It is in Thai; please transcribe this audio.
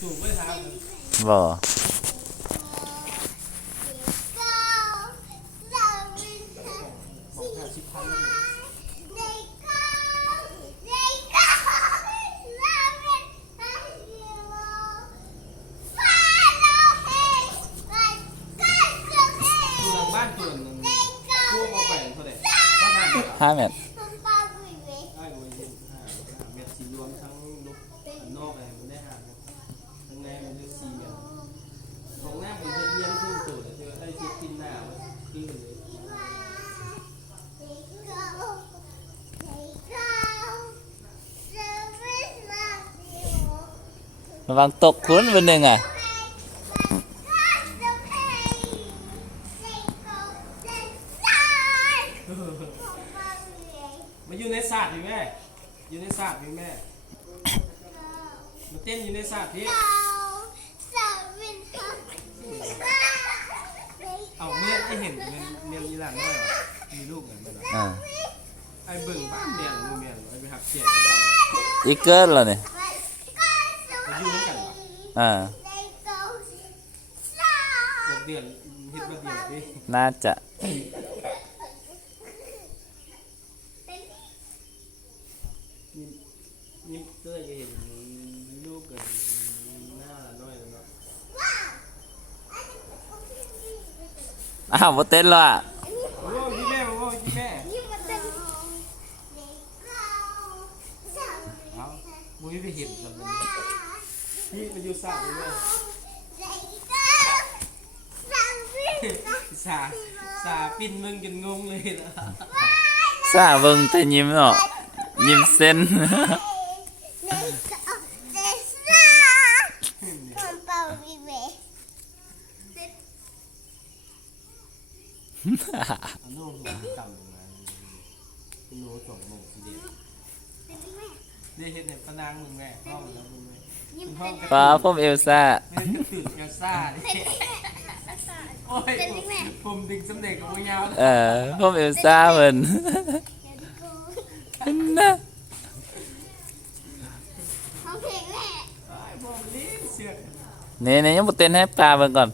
จูบไม่ทำบ่บ้านตัวนึงพ่วงเอาไปเท่าไหร่5 เมตรได้โดยเม็ดสีรวมทั้งลูกนอกอะไรมันได้ห่างทั้งในมันได้4 เมตรของหน้าเป็นเทียนซึ่งตัวแต่เธอได้เช็ดกินหน้าขึ้นเลยระวังตกคุณวันหนึ่งอ่ะมาอยู่ในศาสตร์อยู่แม่อยู่ในศาสตร์อยู่แม่มาเต้นอยู่ในศาสตร์พี่เอาเมียไอเห็นเมียยีหลานด้วยเหรอมีลูกเหมือนกันเหรอไอเบิ่งบ้านเมียงูเมียไอไปหักเสียงอีกเกินแล้วเนี่ยไปอยู่ด้วยกันเหรอ6 เดือนเฮ็ดมาเดือนพี่น่าจะนี่เต้ยจะเห็นลูกกันหน้าน้อยแล้วเนาะอ้าวบ่เต้นแล้วอ่ะโอ้ยแม่โอ้ยแม่เอาบุ้ยไปเห็นแบบนี้พี่มาอยู่ศาสตร์ด้วยสาปินมึงจนงงเลยนะ ซาเบิ่งแต่ยิ้มเนาะยิ้มเส้นโน่หัวต่ำลงมาโน่ส่งหมงสีเดียวได้เห็นเห็นพนางมึงแม่ห้องแล้วมึงแม่ป้าผมเอลซ่าไม่ได้ตื่นเอลซ่าดิโอ้ยผมดึงสำเร็จกับยาวผมเอลซ่าเหมือนนะผมลิ้นเสือกเนี่ยยังบ่เต้นให้ปลาเบิ่งก่อน